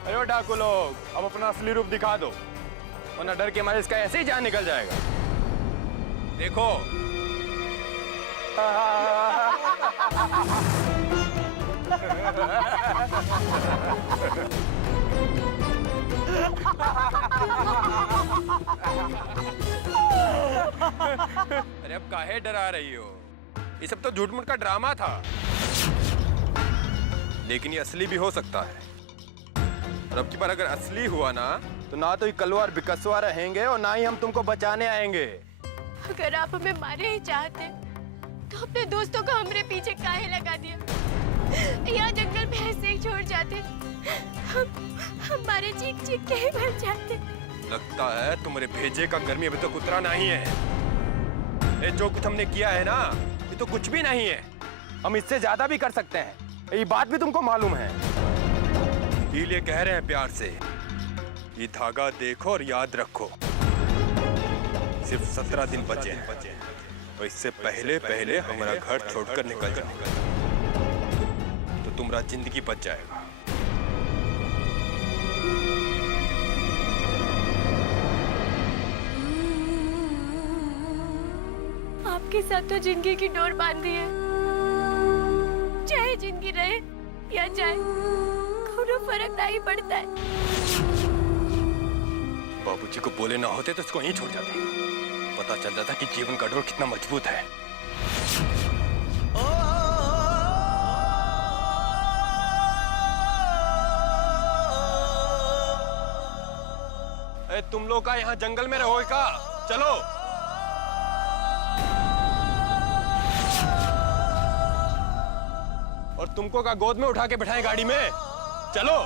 अरे ओ डाकू लोग, अब अपना असली रूप दिखा दो, वरना डर के मारे इसका ऐसे ही जान निकल जाएगा। देखो। अरे अब काहे डरा रही हो? ये सब तो झूठ मूठ का ड्रामा था, लेकिन ये असली भी हो सकता है। और अब की बार अगर असली हुआ ना, तो ना तो ये कलवा और बिकसवा रहेंगे और ना ही हम तुमको बचाने आएंगे। अगर आप हमें मारे ही चाहते तो अपने दोस्तों को हमारे पीछे काहे लगा दिया? यहाँ जंगल में ऐसे ही छोड़ जाते, हमारे चीख चीख के ही मर जाते। लगता है तुम्हारे भेजे का गर्मी अभी तक उतरा नहीं है। ये जो कुछ हमने किया है ना, ये तो कुछ भी नहीं है। हम इससे ज्यादा भी कर सकते हैं, ये बात भी तुमको मालूम है। इसलिए कह रहे हैं प्यार से, ये धागा देखो और याद रखो, सिर्फ 17 दिन बचे हैं और इससे पहले पहले हमारा घर छोड़कर निकल जाओ तो तुम्हारा जिंदगी बच जाएगा। आपके साथ तो जिंदगी की डोर बांधी है, चाहे जिंदगी रहे या जाए, कोई फर्क नहीं पड़ता है। बाबूजी को बोले ना होते तो इसको यहीं छोड़ जाते, पता चल जाता कि जीवन का डोर कितना मजबूत है। अरे तुम लोग का यहाँ जंगल में रहोगे का? चलो। और तुमको का गोद में उठा के बैठाएं गाड़ी में? चलो।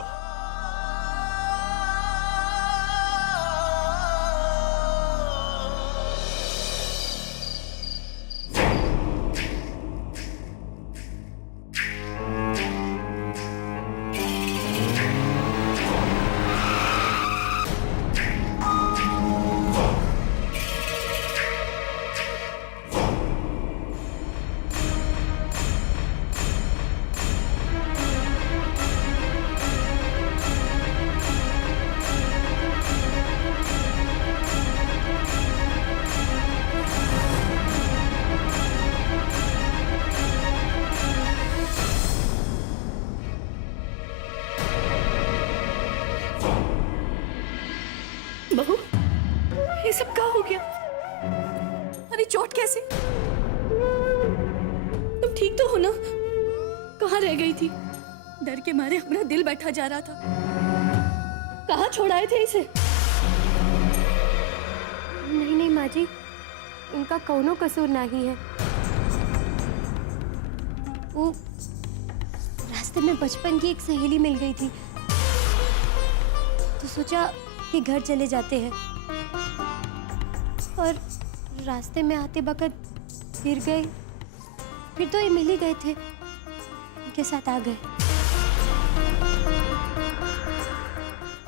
बहू, ये सब क्या हो गया? अरे चोट कैसे? तुम ठीक तो हो ना? कहाँ रह गई थी? डर के मारे अपना दिल बैठा जा रहा था। कहाँ छोड़ाए थे इसे? नहीं नहीं माँ जी, इनका कौनो कसूर नहीं है। वो रास्ते में बचपन की एक सहेली मिल गई थी, तो सोचा कि घर चले जाते हैं, और रास्ते में आते वक्त गिर गए, फिर तो ये मिल ही गए थे, उनके साथ आ गए।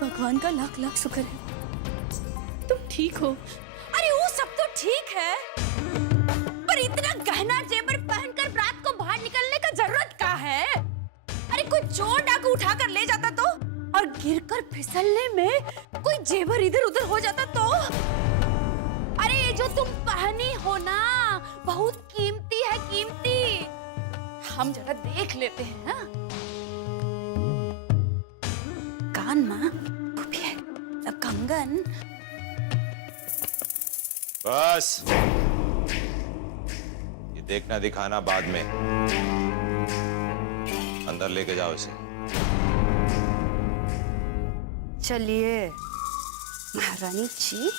भगवान का लाख लाख शुक्र है तुम ठीक हो। अरे वो सब तो ठीक है, पर इतना गहना जेवर पहनकर रात को बाहर निकलने का जरूरत क्या है? अरे कोई चोर डाकू उठा कर ले जाता तो, और गिरकर फिसलने में कोई जेवर इधर उधर हो जाता तो? अरे ये जो तुम पहनी हो ना, बहुत कीमती है, कीमती। हम जरा देख लेते हैं ना। कान माँ भी है, कंगन। बस ये देखना दिखाना बाद में, अंदर लेके जाओ इसे। चलिए महारानी जी।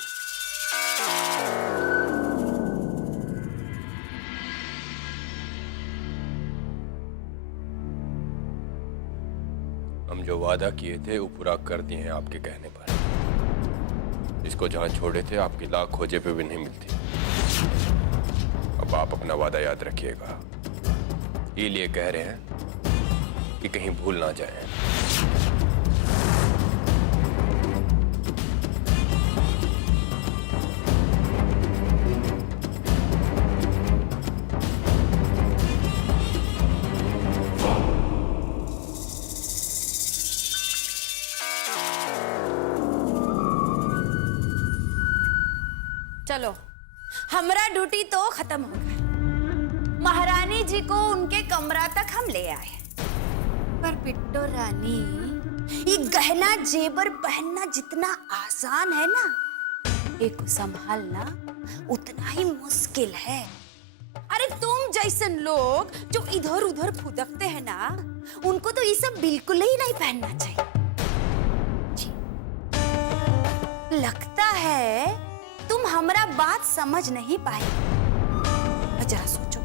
हम जो वादा किए थे वो पूरा कर दिए हैं आपके कहने पर। इसको जहां छोड़े थे आपकी लाख खोजे पे भी नहीं मिलती। अब आप अपना वादा याद रखिएगा, ये लिए कह रहे हैं कि कहीं भूल ना जाए। चलो, हमारा ड्यूटी तो खत्म हो गया। महारानी जी को उनके कमरा तक हम ले आए, पर बिट्टो रानी, ये गहना जेबर पहनना जितना आसान है ना, एक को संभालना उतना ही मुश्किल है। अरे तुम जैसे लोग जो इधर उधर फुदकते हैं ना, उनको तो ये सब बिल्कुल ही नहीं पहनना चाहिए। जी। लगता है तुम हमारा बात समझ नहीं पाए। जरा सोचो,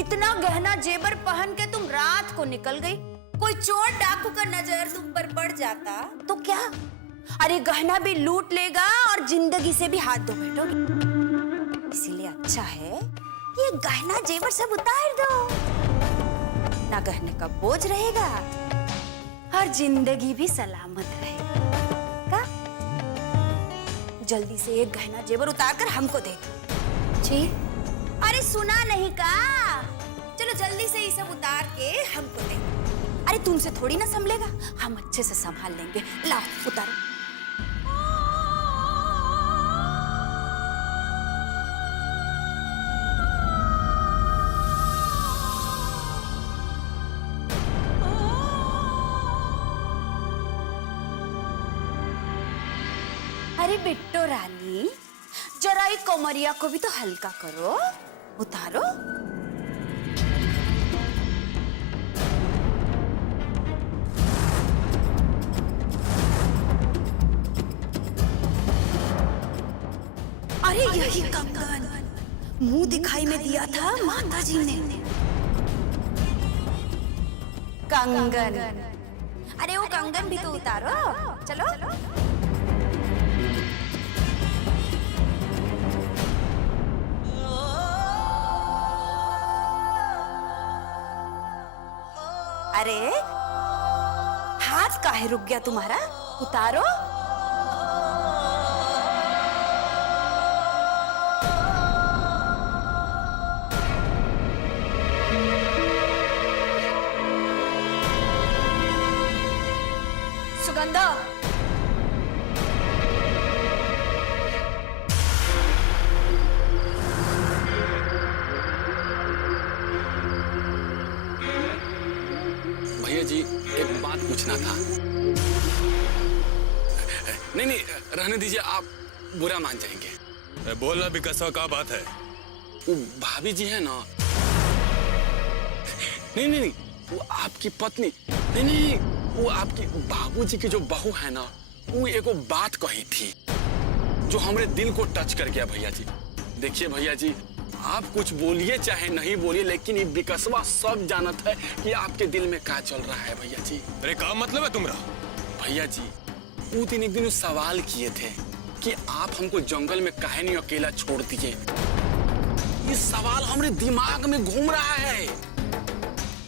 इतना गहना जेबर पहन के तुम रात को निकल गई, कोई चोर डाकू का नजर तुम पर पड़ जाता तो क्या? अरे गहना भी लूट लेगा और जिंदगी से भी हाथ धो बैठोगी। इसीलिए अच्छा है कि ये गहना जेवर सब उतार दो, ना गहने का बोझ रहेगा और जिंदगी भी सलामत रहेगा। जल्दी से ये गहना जेवर उतार कर हमको दे दो। जी? अरे सुना नहीं का? चलो जल्दी से ये सब उतार के हमको दे दो। अरे तुमसे थोड़ी ना संभलेगा, हम अच्छे से संभाल लेंगे। लाओ उतारो। अरे बिट्टो रानी, जरा ये कोमरिया को भी तो हल्का करो, उतारो। अरे यही कंगन मुंह दिखाई में दिया था माता जी ने। कंगन, अरे वो कंगन भी तो उतारो। चलो, अरे हाथ काहे रुक गया तुम्हारा? उतारो। सुगंधा, भैया जी एक बात पूछना था। नहीं, रहने दीजिए, आप बुरा मान जाएंगे। बोलना भी कसवा का बात है। वो भाभी जी है ना, नहीं, वो आपकी पत्नी, नहीं, वो आपकी बाबूजी की जो बहू है ना, वो एक बात कही थी जो हमारे दिल को टच कर गया भैया जी। देखिए भैया जी, आप कुछ बोलिए चाहे नहीं बोलिए, लेकिन ये बिकसवा सब जानत है कि आपके दिल में क्या चल रहा है भैया जी। अरे क्या मतलब है तुम्हारा? भैया जी, वो दिन एक दिन सवाल किए थे कि आप हमको जंगल में काहे नहीं अकेला छोड़ दिए। ये सवाल हमारे दिमाग में घूम रहा है।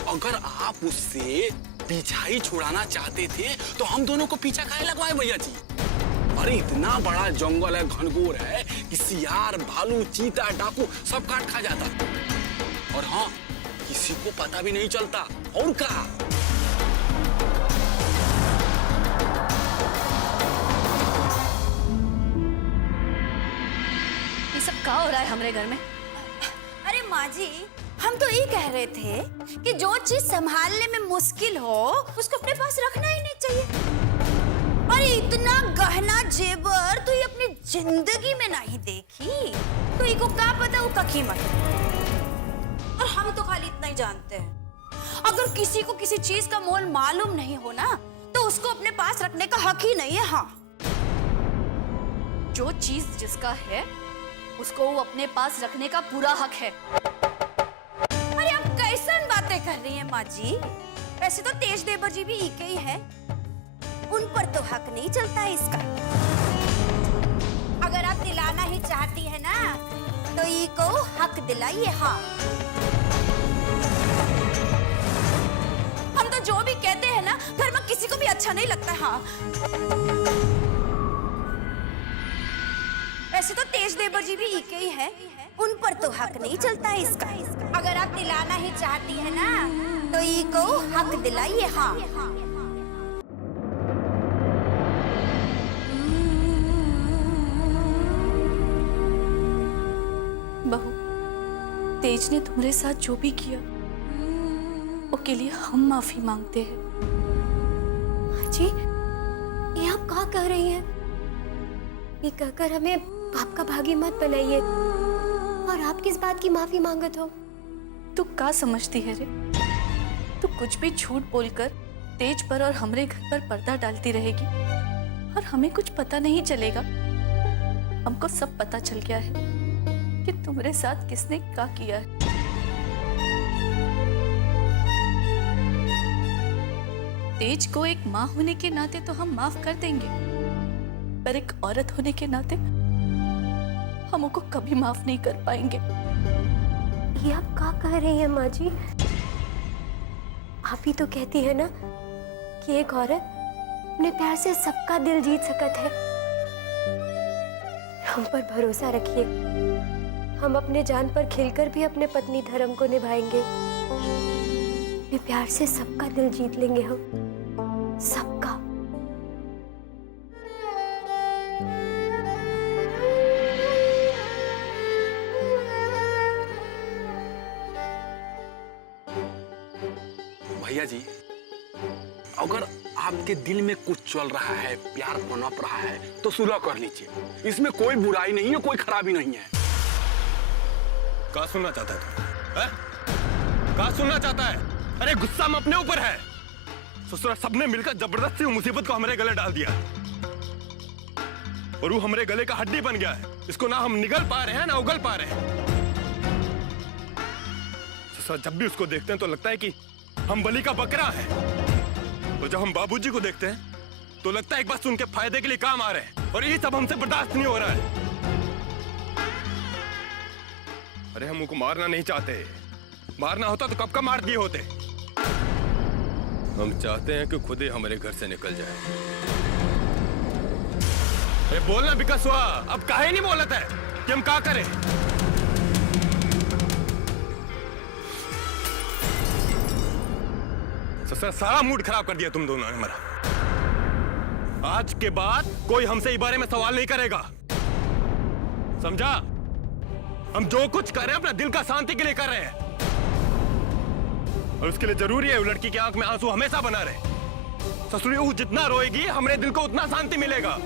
अगर आप उससे पीछा ही छुड़ाना चाहते थे तो हम दोनों को पीछा काहे लगवाए भैया जी? अरे इतना बड़ा जंगल है, घनघोर है कि सियार, भालू, चीता, डाकू सब काट खा जाता, और हाँ, किसी को पता भी नहीं चलता। और क्या? ये सब क्या हो रहा है हमारे घर में? अरे माँ जी, हम तो ये कह रहे थे कि जो चीज संभालने में मुश्किल हो उसको अपने पास रखना ही नहीं चाहिए। अरे इतना गहना जेवर तो ये अपनी जिंदगी में नहीं देखी, तो इको क्या पता वो का कीमत। और हम तो खाली इतना ही जानते हैं, अगर किसी को किसी चीज का मोल मालूम नहीं हो ना, तो उसको अपने पास रखने का हक ही नहीं है। हाँ, जो चीज जिसका है उसको वो अपने पास रखने का पूरा हक है। अरे आप कैसन बातें कर रही हैं माँ जी? वैसे तो तेज देवर जी भी इके ही है, उन पर तो हक नहीं चलता है इसका। अगर आप दिलाना ही चाहती है ना, तो इको हक दिलाइए। हाँ, हम तो जो भी कहते हैं ना, घर में किसी को भी अच्छा नहीं लगता। हाँ, वैसे तो तेज देवर जी भी इके ही है, उन पर तो हक नहीं चलता है इसका। अगर आप दिलाना ही चाहती है ना, तो इको हक दिलाइए। हाँ, बहू, तेज ने तुम्हारे साथ जो भी किया उसके लिए हम माफी मांगते हैं। जी, ये आप क्या कह रही हैं? ये कहकर हमें पाप का भागी मत बनाइए। और आप किस बात की माफी मांगत हो? तू क्या समझती है रे? तू कुछ भी झूठ बोलकर तेज पर और हमरे घर पर पर्दा डालती रहेगी और हमें कुछ पता नहीं चलेगा। हमको सब पता चल गया है कि तुम्हारे साथ किसने क्या किया है। तेज को एक माँ होने के नाते तो हम माफ कर देंगे, पर एक औरत होने के नाते हम उनको कभी माफ नहीं कर पाएंगे। ये आप क्या कह रही हैं माँ जी? आप ही तो कहती है ना कि एक औरत अपने प्यार से सबका दिल जीत सकत है। हम पर भरोसा रखिए, हम अपने जान पर खिलकर भी अपने पत्नी धर्म को निभाएंगे। अपने प्यार से सबका दिल जीत लेंगे हम, सबका। भैया जी, अगर आपके दिल में कुछ चल रहा है, प्यार पनप रहा है, तो सुलह कर लीजिए। इसमें कोई बुराई नहीं है, कोई खराबी नहीं है। क्या सुनना चाहता है तू? क्या सुनना चाहता है? अरे गुस्सा हम अपने ऊपर है। ससुरा सबने मिलकर जबरदस्ती मुसीबत को हमारे गले डाल दिया और वो हमारे गले का हड्डी बन गया है। इसको ना हम निगल पा रहे हैं ना उगल पा रहे हैं। ससुरा जब भी उसको देखते हैं तो लगता है कि हम बलि का बकरा है, और जब हम बाबूजी को देखते हैं तो लगता है एक बस उनके फायदे के लिए काम आ रहे हैं, और ये सब हमसे बर्दाश्त नहीं हो रहा है। अरे हम उनको मारना नहीं चाहते, मारना होता तो कब का मार दिए होते। हम चाहते हैं कि खुद ही हमारे घर से निकल जाए। अरे बोलना विकास हुआ, अब काहे नहीं बोलता है कि हम क्या करें? सारा मूड खराब कर दिया तुम दोनों ने हमारा। आज के बाद कोई हमसे इस बारे में सवाल नहीं करेगा, समझा? हम जो कुछ कर रहे हैं अपना दिल का शांति के लिए कर रहे हैं, और उसके लिए जरूरी है वो लड़की की आंख में आंसू हमेशा बना रहे। ससुरी वो जितना रोएगी हमारे दिल को उतना शांति मिलेगा।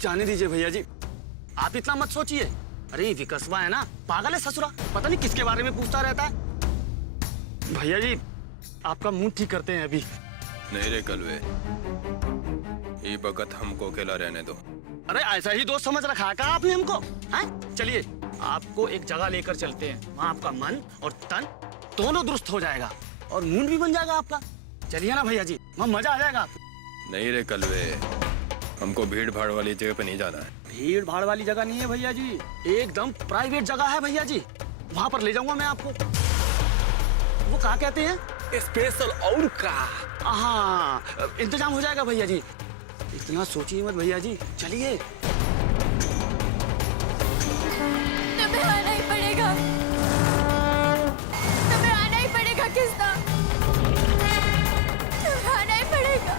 जाने दीजिए भैया जी, आप इतना मत सोचिए। अरे विकसवा है ना, पागल है ससुरा, पता नहीं किसके बारे में पूछता रहता है। भैया जी, आपका मुंह ठीक करते हैं अभी। नहीं रे कलवे, ये वक्त हमको अकेला रहने दो। अरे ऐसा ही दोस्त समझ रखा है क्या आपने हमको? चलिए आपको एक जगह लेकर चलते हैं, वहाँ आपका मन और तन दोनों दुरुस्त हो जाएगा और मूड भी बन जाएगा आपका। चलिए ना भैया जी, वहाँ मजा आ जाएगा आपको। नहीं रे कलवे, हमको भीड़ भाड़ वाली जगह पे नहीं जाना है। भीड़ भाड़ वाली जगह नहीं है भैया जी, एकदम प्राइवेट जगह है भैया जी, वहाँ पर ले जाऊंगा मैं आपको। वो क्या कहते हैं, स्पेशल और का। हाँ, इंतजाम हो जाएगा भैया जी, इतना सोचिए मत भैया जी। चलिए तुम्हें आना ही पड़ेगा, तुम्हें आना ही पड़ेगा किस्ता, तुम्हें आना ही पड़ेगा।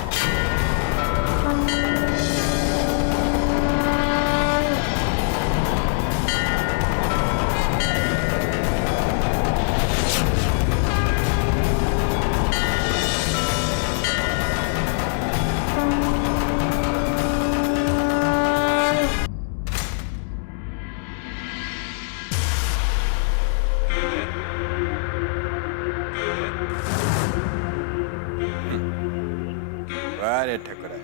अरे ठकुरा,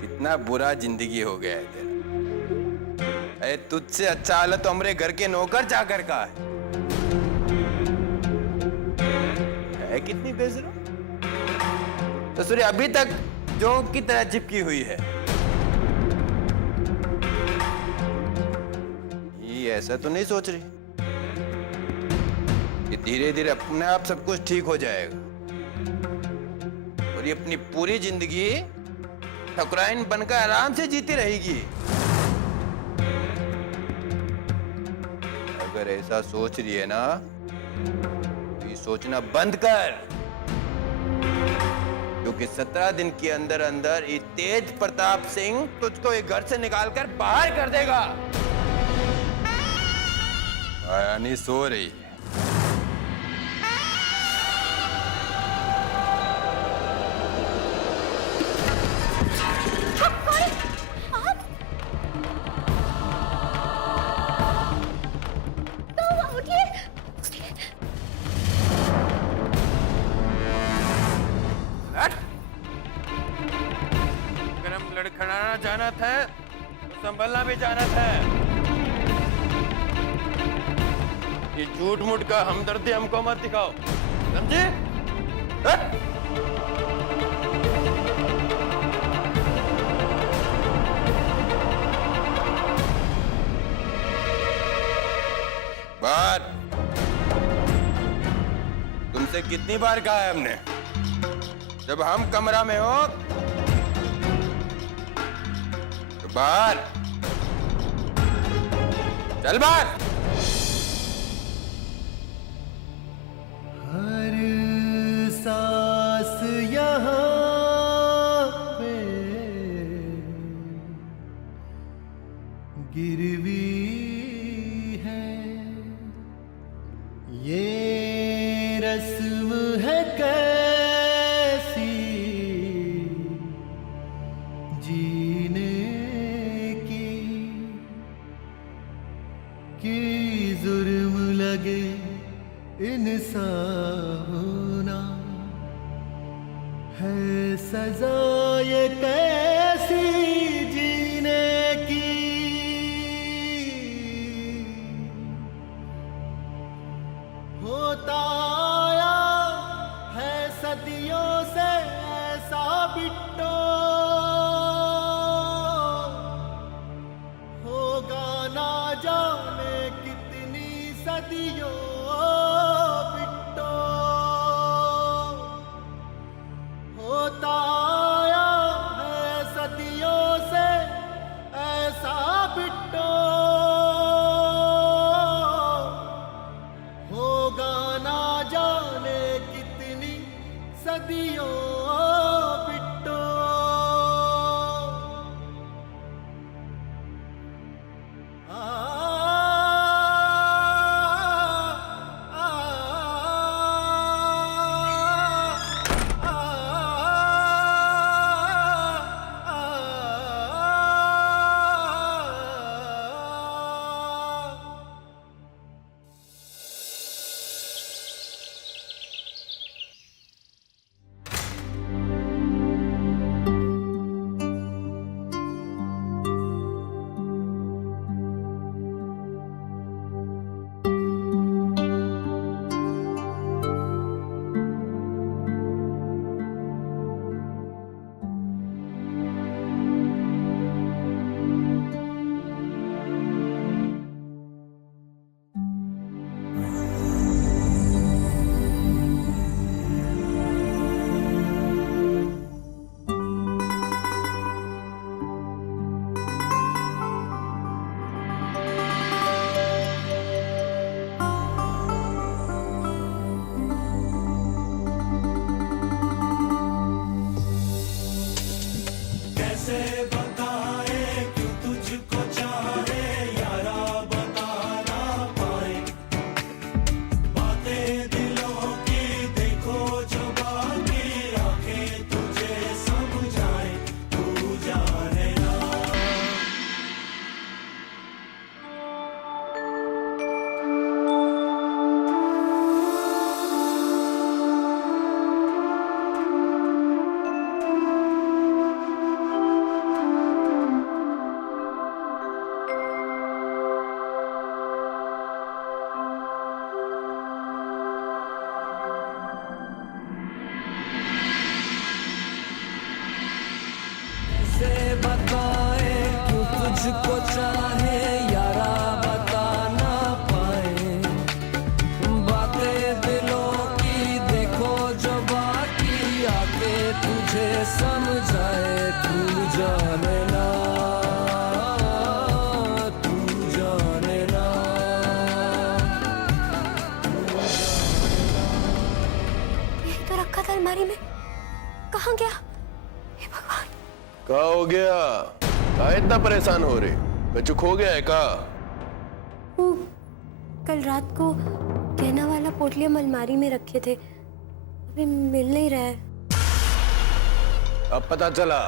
कितना बुरा जिंदगी हो गया है तेरा। अरे तुझसे अच्छा हालत तो हमारे घर के नौकर चाकर का है कितनी बेजरो। तो सूर्य अभी तक जोंक की तरह चिपकी हुई है। ये ऐसा तो नहीं सोच रही कि धीरे धीरे अपने आप सब कुछ ठीक हो जाएगा और ये अपनी पूरी जिंदगी ठकुराइन बनकर आराम से जीती रहेगी। अगर ऐसा सोच रही है ना, तो ये सोचना बंद कर, क्योंकि 17 दिन के अंदर अंदर ये तेज प्रताप सिंह तुझको ये घर से निकालकर बाहर कर देगा। यानी सो रही है। अगर हम लड़खड़ाना जाना था तो संभलना भी जाना था। ये झूठ मूठ का हमदर्दी हमको मत दिखाओ, समझे? बात तुमसे कितनी बार कहा है हमने, जब हम कमरा में हो तो बाहर चल बाहर। हर सांस यहाँ पे गिरवी है, ये रस्म है कैसी जीने की, कि जुर्म लगे इंसान होना है सजा, ये कैसी जीने की। होता आया है सदियों से ऐसा बिट्टो, होगा ना जाने कितनी सदियों बिट्टो। होता आया है सदियों से ऐसा बिट्टो, होगा ना जाने कितनी सदियों बिट्टो। तुझको चाहे यारा बता ना पाए, बातें दिलों की देखो जो बाकी आके तुझे समझाए। तू जाने ना, तू जाने ना, यही तो रखा था अलमारी में, कहाँ कहाँ गया? हे भगवान। क्या हो गया? क्या इतना परेशान हो रहे? कुछ खो गया है का? वो कल रात को गहना वाला पोटलियम अलमारी में रखे थे, अभी मिल नहीं रहा है। अब पता चला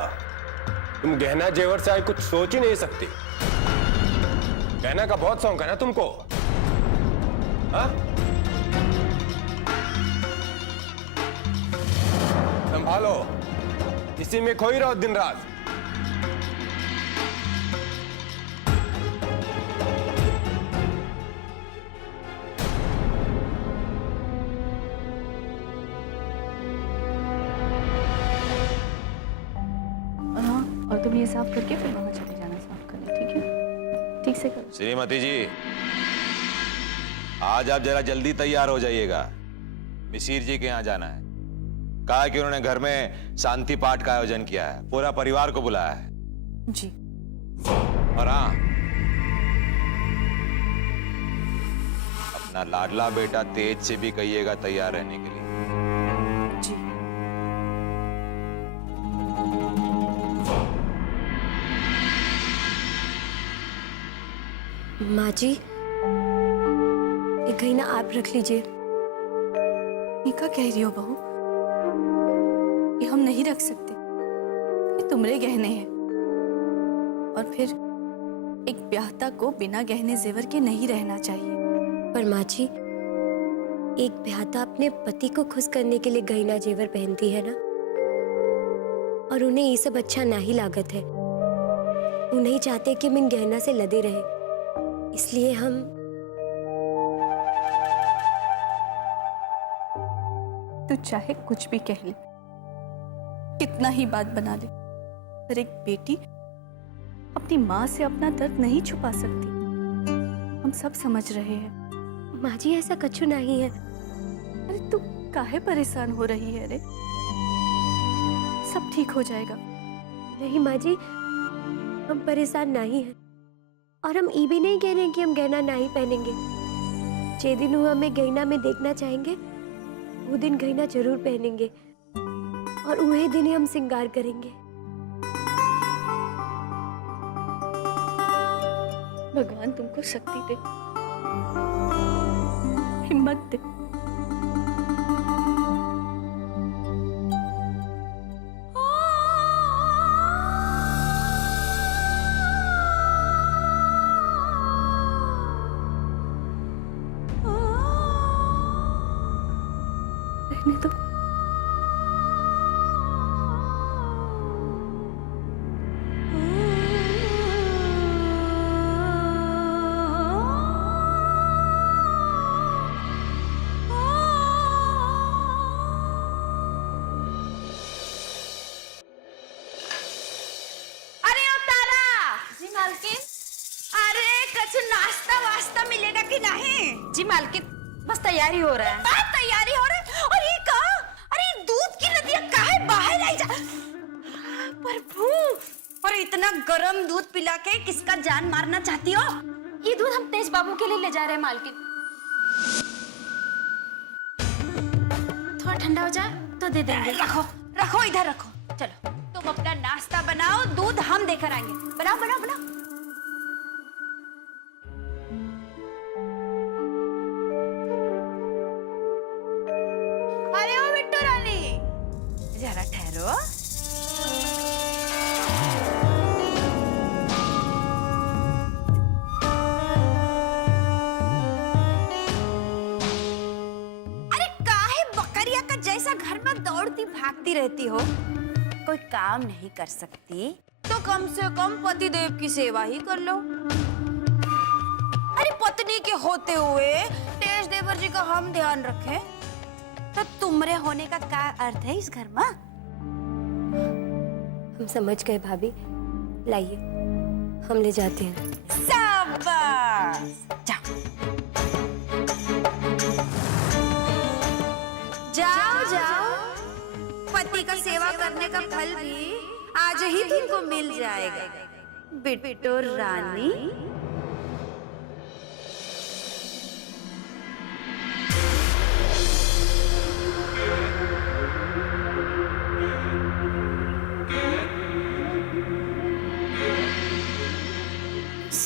तुम गहना जेवर से आए कुछ सोच ही नहीं सकती। गहना का बहुत शौक है ना तुमको? हाँ? संभालो, इसी में खोई रहो दिन रात। और तुम ये साफ करके फिर वहां चले जाना साफ करने, ठीक है? ठीक से करो। श्रीमती जी, आज आप जरा जल्दी तैयार हो जाइएगा। मिसिर जी के यहाँ जाना है। कहा कि उन्होंने घर में शांति पाठ का आयोजन किया है, पूरा परिवार को बुलाया है। जी। और हाँ, अपना लाडला बेटा तेज से भी कहिएगा तैयार रहने के लिए। जी। माँ जी, ये गहना आप रख लीजिए। ये क्या कह रही हो बहू? ये हम नहीं रख सकते, ये तुम्हारे गहने हैं। और फिर एक ब्याहता को बिना गहने जेवर के नहीं रहना चाहिए। पर माँ जी, एक ब्याहता अपने पति को खुश करने के लिए गहना जेवर पहनती है ना, और उन्हें ये सब अच्छा नहीं लागत है। वो नहीं चाहते कि हम इन गहना से लदे रहे, इसलिए हम तो चाहे कुछ भी कह ले, कितना ही बात बना ले, पर एक बेटी अपनी माँ से अपना दर्द नहीं छुपा सकती। हम सब समझ रहे हैं। माँ जी, ऐसा कछु नहीं है। अरे तू काहे परेशान हो रही है? रे सब ठीक हो जाएगा। नहीं माँ जी, हम परेशान नहीं हैं, और हम ये भी नहीं कह रहे कि हम गहना नहीं पहनेंगे। जे दिन वो हमें गहना में देखना चाहेंगे, वो दिन गहना जरूर पहनेंगे, और वही दिन ही हम श्रृंगार करेंगे। भगवान तुमको शक्ति दे, हिम्मत दे। रहने दो। अरे ओ तारा। जी मालकिन। अरे कुछ नाश्ता वास्ता मिलेगा कि नहीं? जी मालकिन, बस तैयारी हो रहा है। बात तैयारी हो रहा है? और ये कहा? अरे दूध की नदियाँ काहे बाहर आई जा? प्रभु, और इतना गरम दूध पिला के किसका जान मारना चाहती हो? ये दूध हम तेज बाबू के लिए ले जा रहे हैं मालकिन। थोड़ा ठंडा हो जाए तो दे देंगे। रखो रखो, इधर रखो। चलो तुम अपना नाश्ता बनाओ, दूध हम देकर आएंगे। बनाओ बनाओ बनाओ। अरे ओ बिट्टू रानी, जरा ठहरो। अरे काहे बकरिया का जैसा घर में दौड़ती भागती रहती हो? कोई काम नहीं कर सकती तो कम से कम पति देव की सेवा ही कर लो। अरे पत्नी के होते हुए तेज देवर जी का हम ध्यान रखें तो तुम्हारे होने का क्या अर्थ है इस घर में? हम समझ गए भाभी, लाइए हम ले जाते हैं। शाबाश, जाओ जाओ जाओ। पति का सेवा करने का फल भी आज ही तुमको मिल जाएगा बिट्टू रानी।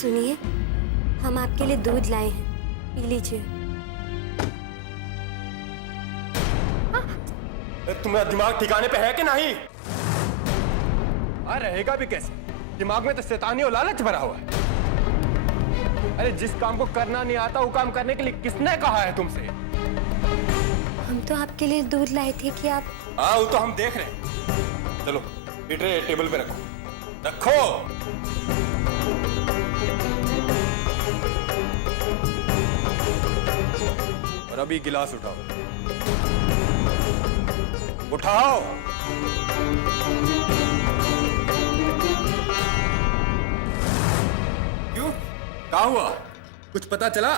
सुनिए, हम आपके लिए दूध लाए हैं, पी लीजिए। तुम्हारा दिमाग ठिकाने पे है कि नहीं? रहेगा भी कैसे? दिमाग में तो शैतानी और लालच भरा हुआ है। अरे जिस काम को करना नहीं आता वो काम करने के लिए किसने कहा है तुमसे? हम तो आपके लिए दूध लाए थे कि आप... हाँ, वो तो हम देख रहे हैं। चलो ये ट्रे टेबल पे रखो, रखो। और अभी गिलास उठाओ, उठाओ। क्यों? क्या हुआ? कुछ पता चला?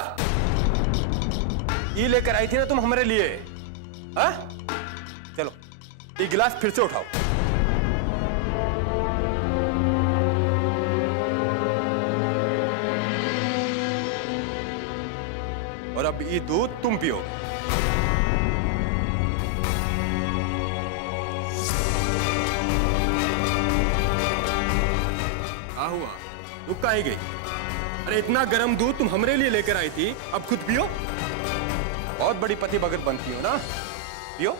ये लेकर आई थी ना तुम हमारे लिए, हाँ? चलो ये गिलास फिर से उठाओ। और अब ये दूध तुम पियो। क्या हुआ? रुक काहे गई? अरे इतना गर्म दूध तुम हमरे लिए लेकर आई थी, अब खुद पियो। बहुत बड़ी पति भगत बनती हो ना, पियो।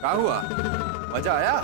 क्या हुआ? मजा आया?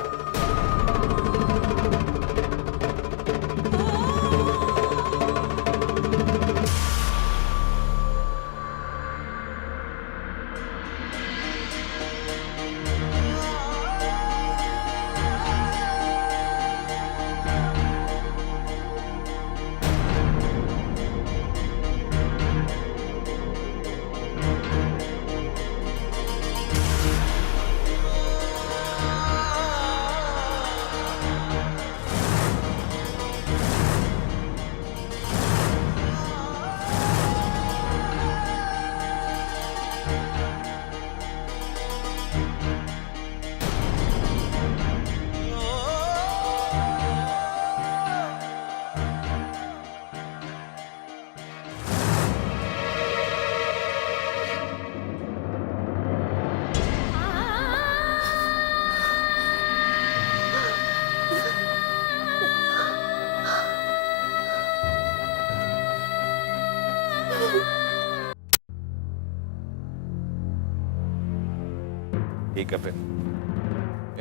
ठीक है फिर।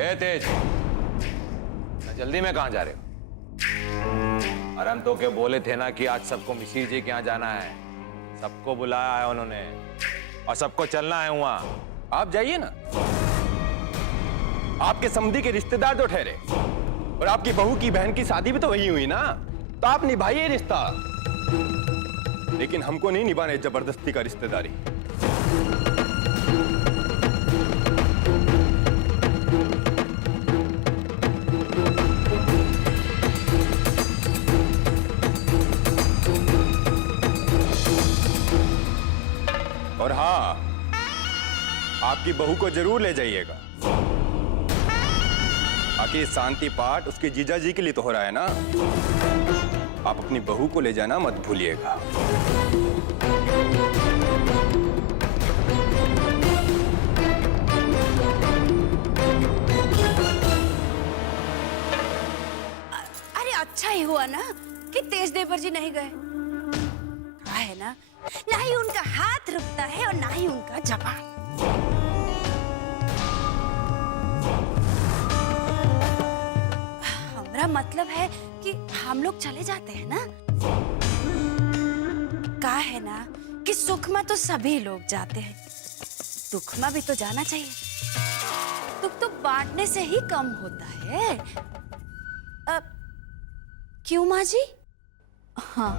ए तेज, जल्दी में कहां जा रहे हो? अरे हम तो क्या बोले थे ना कि आज सबको मिसिर जी के यहाँ जाना है। सबको बुलाया है उन्होंने और सबको चलना है वहां। आप जाइए ना, आपके समधी के रिश्तेदार तो ठहरे और आपकी बहू की बहन की शादी भी तो वही हुई ना, तो आप निभाइए रिश्ता। लेकिन हमको नहीं निभाना जबरदस्ती का रिश्तेदारी। और हाँ, आपकी बहू को जरूर ले जाइएगा। आखिर शांति पाठ उसके जीजा जी के लिए तो हो रहा है ना। आप अपनी बहू को ले जाना मत भूलिएगा। अरे अच्छा ही हुआ ना कि तेज देवर जी नहीं गए। है ना, ना ही उनका हाथ रुकता है और ना ही उनका जबान। हमारा मतलब है कि हम लोग चले जाते हैं ना। का है ना कि सुख में तो सभी लोग जाते हैं, दुख में भी तो जाना चाहिए। दुख तो बांटने से ही कम होता है। क्यों माँ जी? हाँ,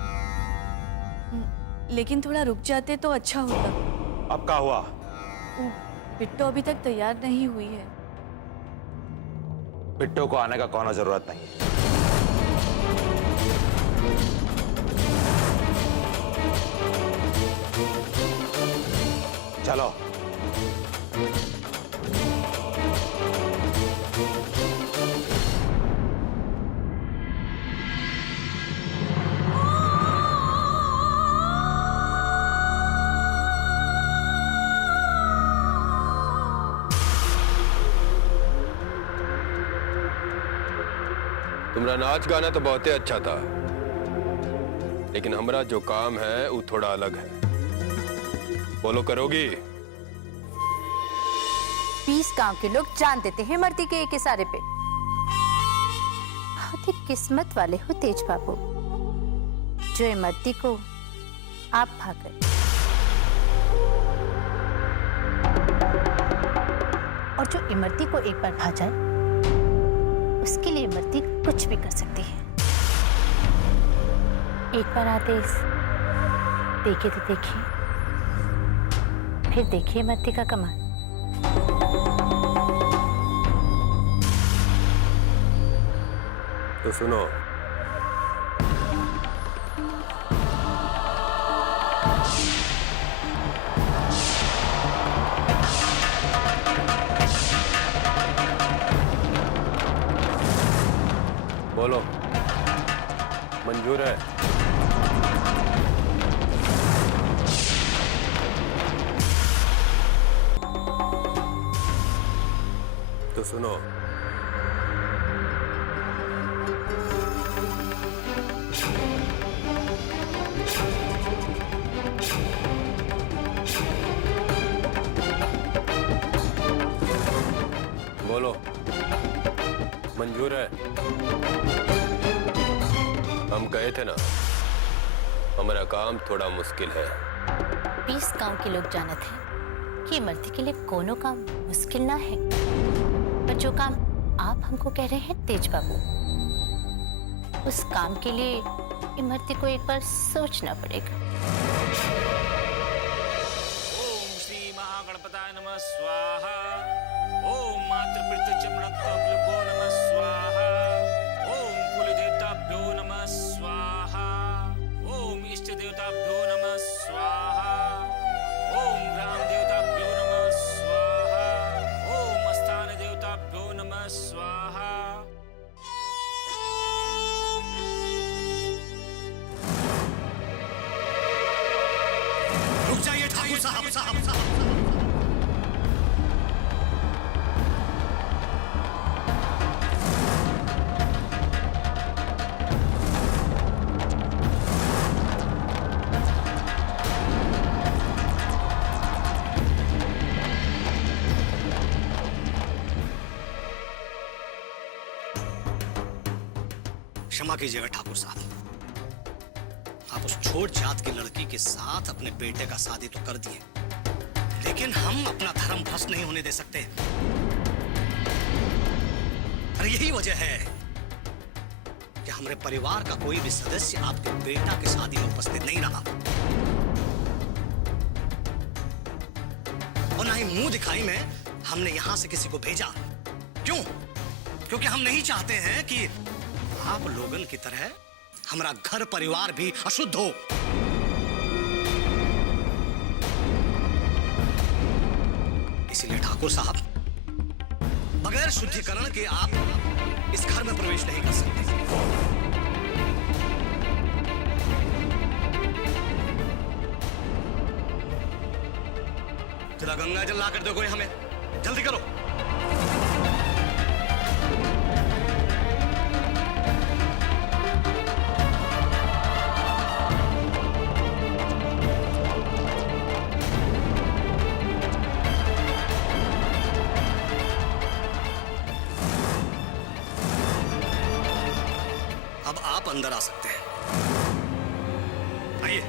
लेकिन थोड़ा रुक जाते तो अच्छा होता। अब क्या हुआ? बिट्टो अभी तक तैयार नहीं हुई है। बिट्टो को आने का कोई जरूरत नहीं है। चलो। तुम्हारा नाच गाना तो बहुत ही अच्छा था, लेकिन हमारा जो काम है वो थोड़ा अलग है। बोलो, करोगी? 20 गांव के लोग जान देते हैं इमरती के एक इशारे पे। बहुत ही किस्मत वाले हो तेज बाबू, जो इमरती को आप भाग गए। और जो इमरती को एक बार भा जाए, उसके लिए इमरती कुछ भी कर सकती है। एक बार आदेश देखे तो देखिए, फिर देखिए इमरती का कमाल। तो सुनो, बोलो, मंजूर है? तो सुनो, बोलो, मंजूर है? हम कहे थे ना, हमारा काम थोड़ा मुश्किल है। 20 गांव के लोग जानते हैं कि इमरती के लिए कोनो काम मुश्किल ना है, पर जो काम आप हमको कह रहे हैं तेज बाबू, उस काम के लिए इमरती को एक बार सोचना पड़ेगा। ओम श्री महागणपताय नमः स्वाहा। ओम मातृपितृचमणत्वभ्यो नमः स्वाहा। ओम कुलदेवताभ्यो नमः स्वाहा। ओम इष्ट देवताभ्यो नमः स्वाहा। ओम ग्राम देवताभ्यो नमः स्वाहा। ओम स्थान देवताभ्यो नमः स्वाहा। रुक जाइए ठाकुर साहब। क्षमा कीजिएगा ठाकुर साहब, आप उस छोट जात की लड़की के साथ अपने बेटे का शादी तो कर दिए, लेकिन हम अपना धर्म भ्रष्ट नहीं होने दे सकते। और यही वजह है कि हमारे परिवार का कोई भी सदस्य आपके बेटा की शादी में उपस्थित नहीं रहा, और ना ही मुंह दिखाई में हमने यहां से किसी को भेजा। क्यों? क्योंकि हम नहीं चाहते हैं कि आप लोगन की तरह हमारा घर परिवार भी अशुद्ध हो। इसीलिए ठाकुर साहब, बगैर शुद्धिकरण के आप इस घर में प्रवेश नहीं कर सकते। जरा गंगा जल ला कर दो कोई हमें, जल्दी करो। अब आप अंदर आ सकते हैं, आइए।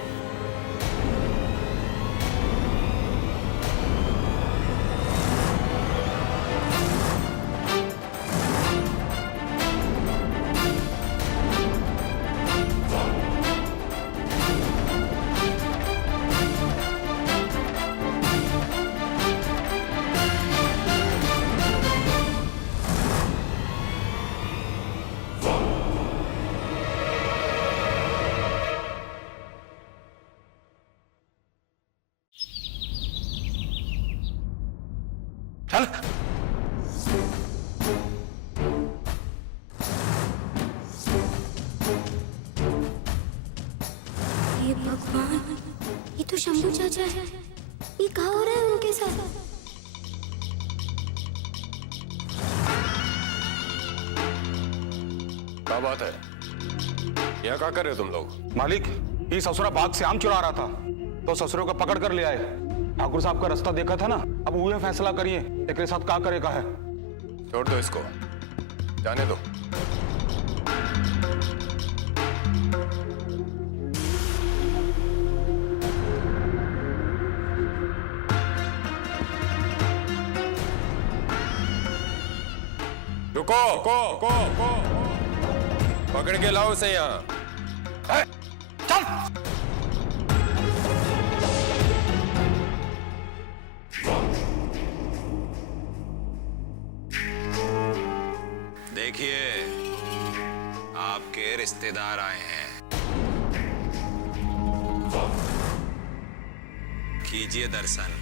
चल। हे भगवान, ये तो शंभू चाचा है। ये क्या हो रहा है उनके साथ? क्या बात है? यहाँ क्या कर रहे हो तुम लोग? मालिक, ये ससुरा बाग से आम चुरा रहा था तो ससुरों को पकड़ कर ले आए। ठाकुर साहब का रास्ता देखा था ना, अब वो फैसला करिए एक साथ क्या करेगा है। छोड़ दो इसको, जाने दो। रुको, को पकड़ के लाओ उसे यहाँ। चल। देखिए, आपके रिश्तेदार आए हैं, कीजिए दर्शन।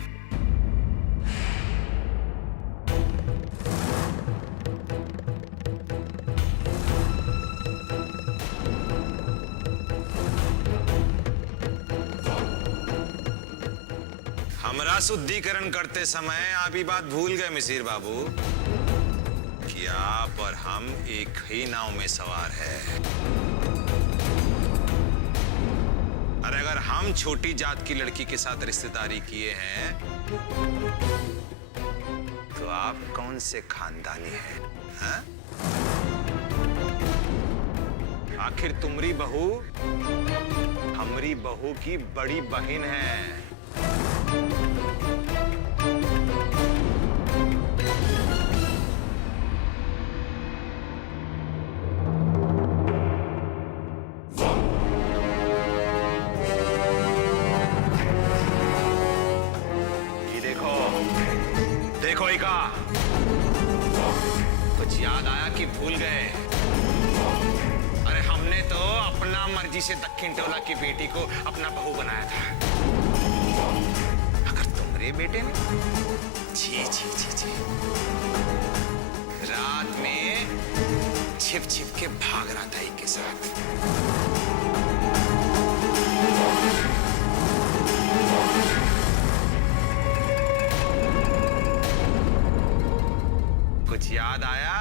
हमरा शुद्धिकरण करते समय आप ही बात भूल गए मिसिर बाबू कि आप और हम एक ही नाव में सवार हैं। और अगर हम छोटी जात की लड़की के साथ रिश्तेदारी किए हैं तो आप कौन से खानदानी हैं? हाँ? आखिर तुम्हारी बहू हमारी बहू की बड़ी बहन है। देखो इका, कुछ याद आया कि भूल गए? अरे हमने तो अपना मर्जी से दक्षिण टोला की बेटी को अपना बहू बनाया था। अगर तुम्हारे बेटे ने छी छी छी छी रात में छिप छिप के भाग रहा था एक के साथ। कुछ याद आया?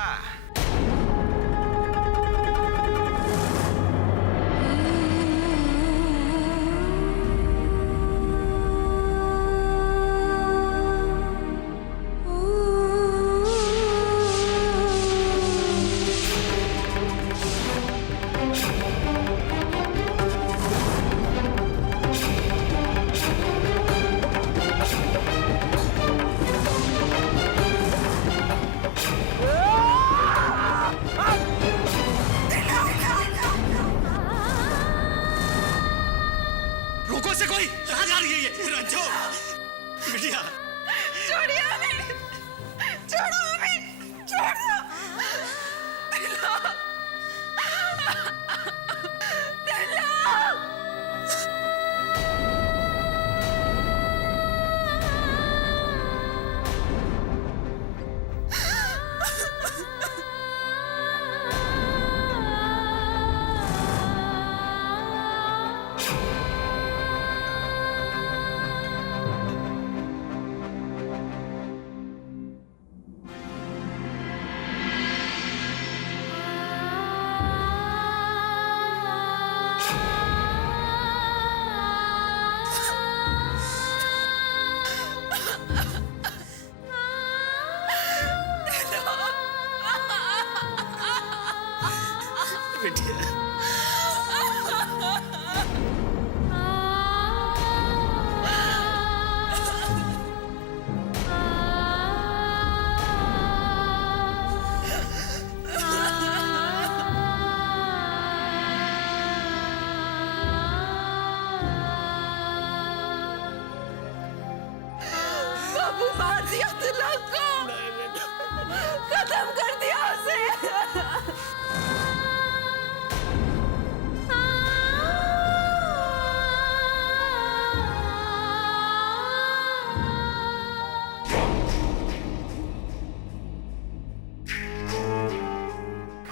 खत्म कर दिया उसे।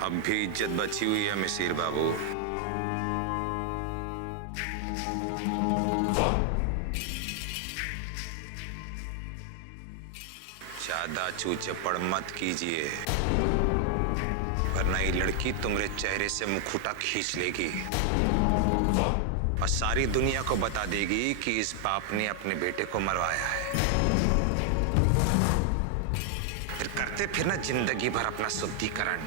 अब भी इज्जत बची हुई है मिसिर बाबू। ज्यादा चूचपड़ मत कीजिए, वरना ये लड़की तुम्हारे चेहरे से मुखौटा खींच लेगी और सारी दुनिया को बता देगी कि इस बाप ने अपने बेटे को मरवाया है। फिर करते फिर ना जिंदगी भर अपना शुद्धिकरण,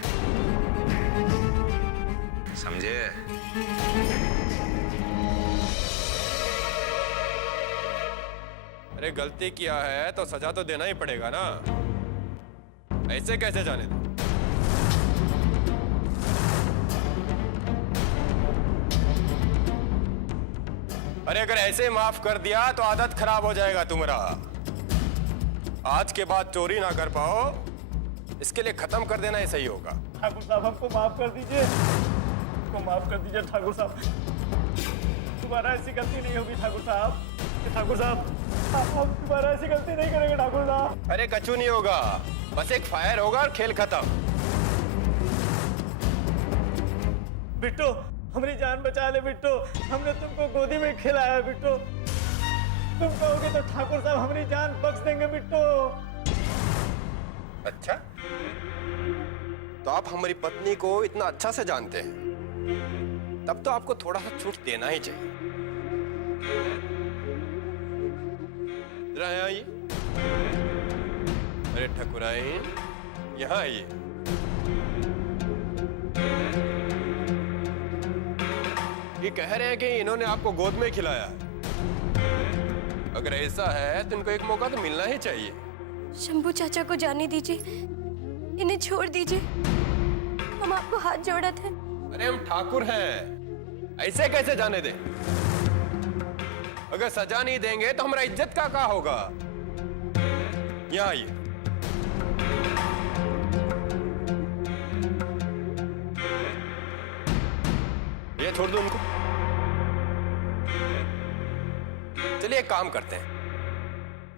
समझे? अरे गलती किया है तो सजा तो देना ही पड़ेगा ना, ऐसे कैसे जाने दो? अरे अगर ऐसे माफ कर दिया तो आदत खराब हो जाएगा तुम्हारा। आज के बाद चोरी ना कर पाओ, इसके लिए खत्म कर देना ही सही होगा। ठाकुर साहब हमको माफ कर दीजिए, हमको माफ कर दीजिए ठाकुर साहब, दोबारा ऐसी गलती नहीं होगी ठाकुर साहब। ठाकुर साहब हम दोबारा ऐसी गलती नहीं करेंगे ठाकुर साहब। अरे कछु नहीं होगा, बस एक फायर होगा और खेल खत्म। बिट्टू हमारी जान बचा ले बिट्टू, हमने तुमको गोदी में खिलाया बिट्टू, तुम कहोगे तो ठाकुर साहब हमारी जान बख्श देंगे बिट्टू। अच्छा, तो आप हमारी पत्नी को इतना अच्छा से जानते हैं, तब तो आपको थोड़ा सा छूट देना ही चाहिए। इधर आइए। अरे ठकुराइन, यहाँ आइए। ये कह रहे हैं कि इन्होंने आपको गोद में खिलाया। अगर ऐसा है तो इनको एक मौका तो मिलना ही चाहिए। शंभू चाचा को जाने दीजिए, इन्हें छोड़ दीजिए, हम आपको हाथ जोड़ा थे। अरे हम ठाकुर हैं, ऐसे कैसे जाने दें? अगर सजा नहीं देंगे तो हमारा इज्जत का क्या होगा? यहाँ आइए। ये छोड़ दो उनको। चलिए एक काम करते हैं,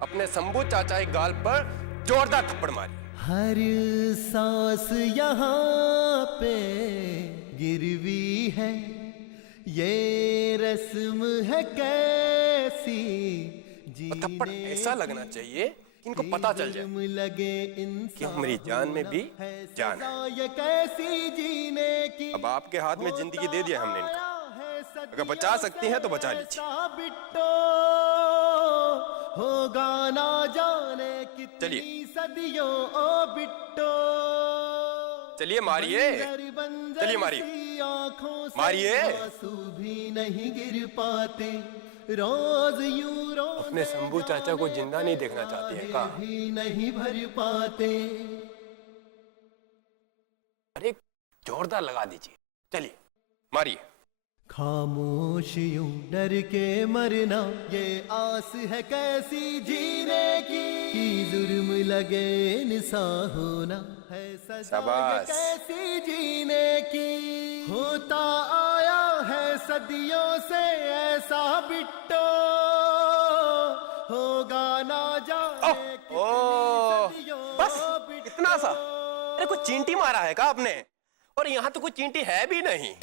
अपने शंभू चाचा के गाल पर जोरदार थप्पड़ मारिए। हर सांस यहाँ पे गिरवी है, ये रस्म है कैसी थप्पड़ ऐसा लगना चाहिए कि इनको पता चल जाए लगे कि हमारी जान में भी जान है। ये कैसी जीने की। अब आपके हाथ में जिंदगी दे दिया हमने इनको, अगर बचा सकती हैं तो बचा लीजिए। बिट्टो होगा ना जाने कितनी सदियों ओ बिट्टो। चलिए मारिए, चलिए मारिए, मारिए। आंसू भी नहीं गिर पाते, रोज यूं रोज अपने शंभू चाचा को जिंदा नहीं देखना चाहती है का? भी नहीं भर पाते। अरे जोरदार लगा दीजिए, चलिए मारिए। खामोश यूं डर के मरना, ये आस है कैसी जीने की जुर्म लगे निसा होना है सजा शाबाश। कैसी जीने की। होता आया है सदियों से ऐसा बिट्टो, होगा ना जाने बस इतना सा? अरे कुछ चींटी मारा है का आपने? और यहाँ तो कुछ चींटी है भी नहीं।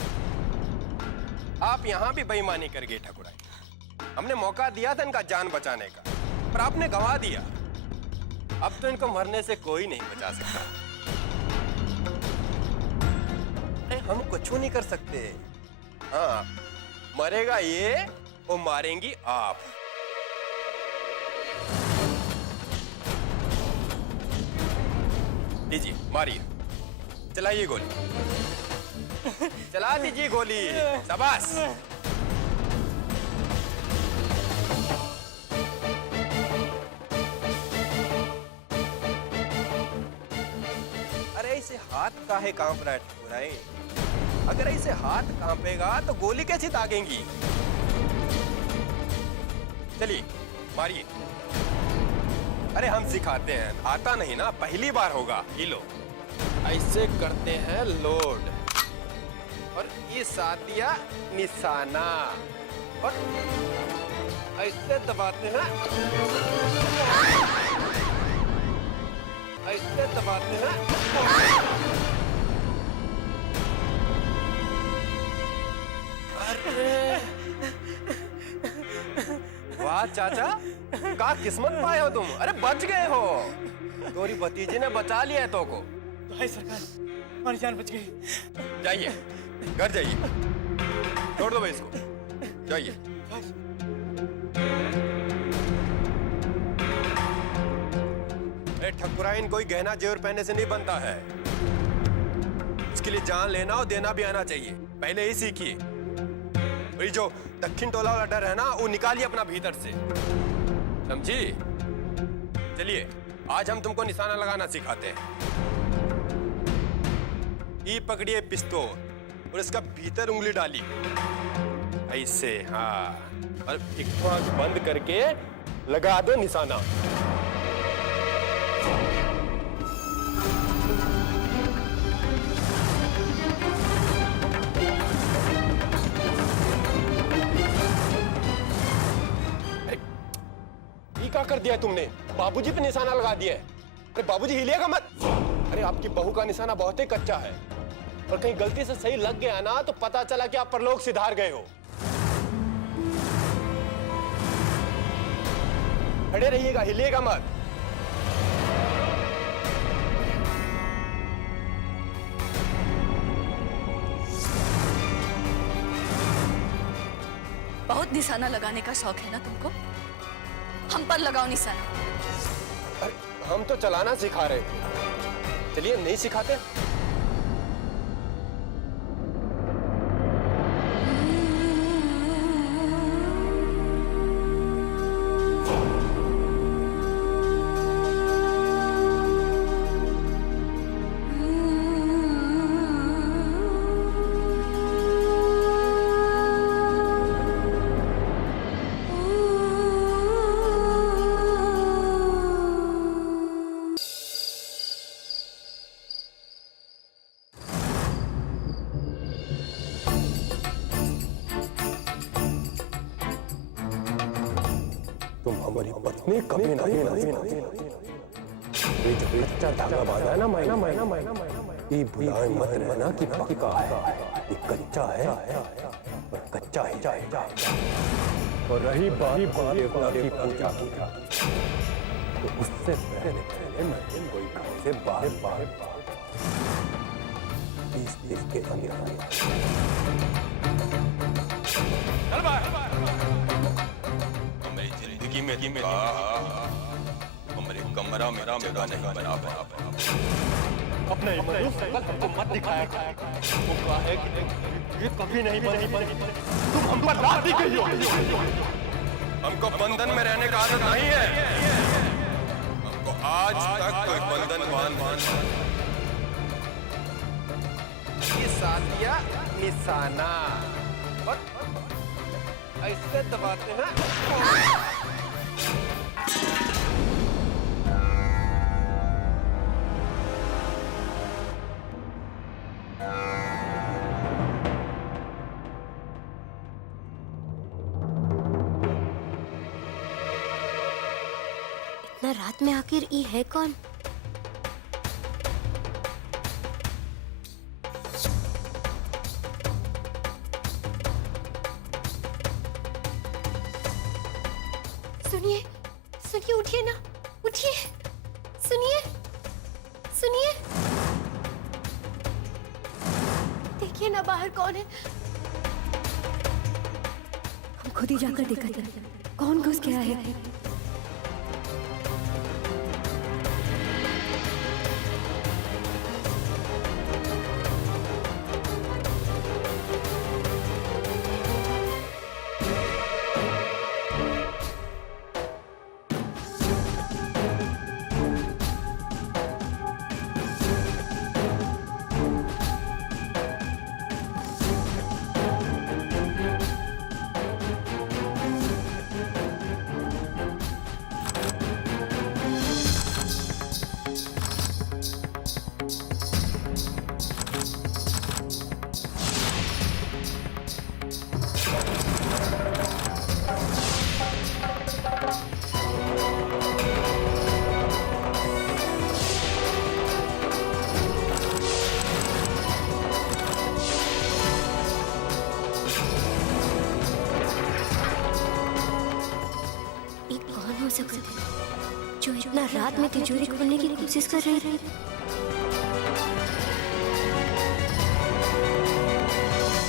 आप यहाँ भी बेईमानी कर गए ठकुराइन। हमने मौका दिया था इनका जान बचाने का, पर आपने गंवा दिया। अब तो इनको मरने से कोई नहीं बचा सकता। अरे हम कुछ नहीं कर सकते। हाँ, मरेगा ये और मारेंगी आप। लीजिए मारिए, चलाइए गोली, चला दीजिए गोली। शाबाश। अरे इसे हाथ काहे कांप रहा है ठकुराइन? अगर इसे हाथ कांपेगा तो गोली कैसे दागेंगी? चलिए मारिए। अरे हम सिखाते हैं, आता नहीं ना, पहली बार होगा। ये लो, ऐसे करते हैं लोड, और ये साथिया निशाना, और ऐसे दबाते हैं, ऐसे दबाते हैं। अरे वाह चाचा, का किस्मत पाए हो तुम। अरे बच गए हो, तोरी भतीजे ने बचा लिया है तो को। भाई सरकार, हमारी जान बच गई। जाइए, घर जाइए, छोड़ दो भाई इसको, जाइए। ठकुराइन कोई गहना जेवर पहनने से नहीं बनता है, इसके लिए जान लेना और देना भी आना चाहिए, पहले ही सीखिए। वही जो दक्षिण टोला वाला डर है ना, वो निकालिए अपना भीतर से, समझी? चलिए आज हम तुमको निशाना लगाना सिखाते हैं। ये पकड़िए पिस्तौल और इसका भीतर उंगली डाली ऐसे, हाँ, और एक आंख बंद करके लगा दो निशाना। क्या कर दिया तुमने? बाबूजी पे निशाना लगा दिया है। अरे बाबूजी हिलिएगा मत। अरे आपकी बहू का निशाना बहुत ही कच्चा है, और कहीं गलती से सही लग गया ना तो पता चला कि आप परलोक सिधार गए हो। खड़े रहिएगा, हिलिएगा मत। बहुत निशाना लगाने का शौक है ना तुमको? हम पर लगाओ निशाना। अरे हम तो चलाना सिखा रहे थे, चलिए नहीं सिखाते? तुम हमारी पत्नी कभी नहीं। ये जो कच्चा धागा बांधा है ना महीना, ये भुलाए मत रहना कि पक्का है। ये कच्चा है और कच्चा ही जाएगा। और रही बात देवता की पूजा की, तो उससे पहले मैं कोई घर से बाहर 20 दिन के अंदर में हमारे कमरा मेरा नहीं बना पाया। अपने हमको मत दिखाया, वो कहा है कि ये कभी नहीं बनी। तुम हम पर लात दी गई हो। हमको बंधन में रहने का आदत नहीं है। हमको आज तक कोई बंधन बांध ये साथिया निशाना और ऐसे दबाते हैं। इतना रात में आखिर ये है कौन? सुनिए, सुनिए, उठिए ना, उठिए, सुनिए, सुनिए, देखिए ना बाहर कौन है। हम खुद ही जाकर देखते हैं कौन घुस गया है। जो इतना रात में तिजोरी खोलने की कोशिश कर रही थी।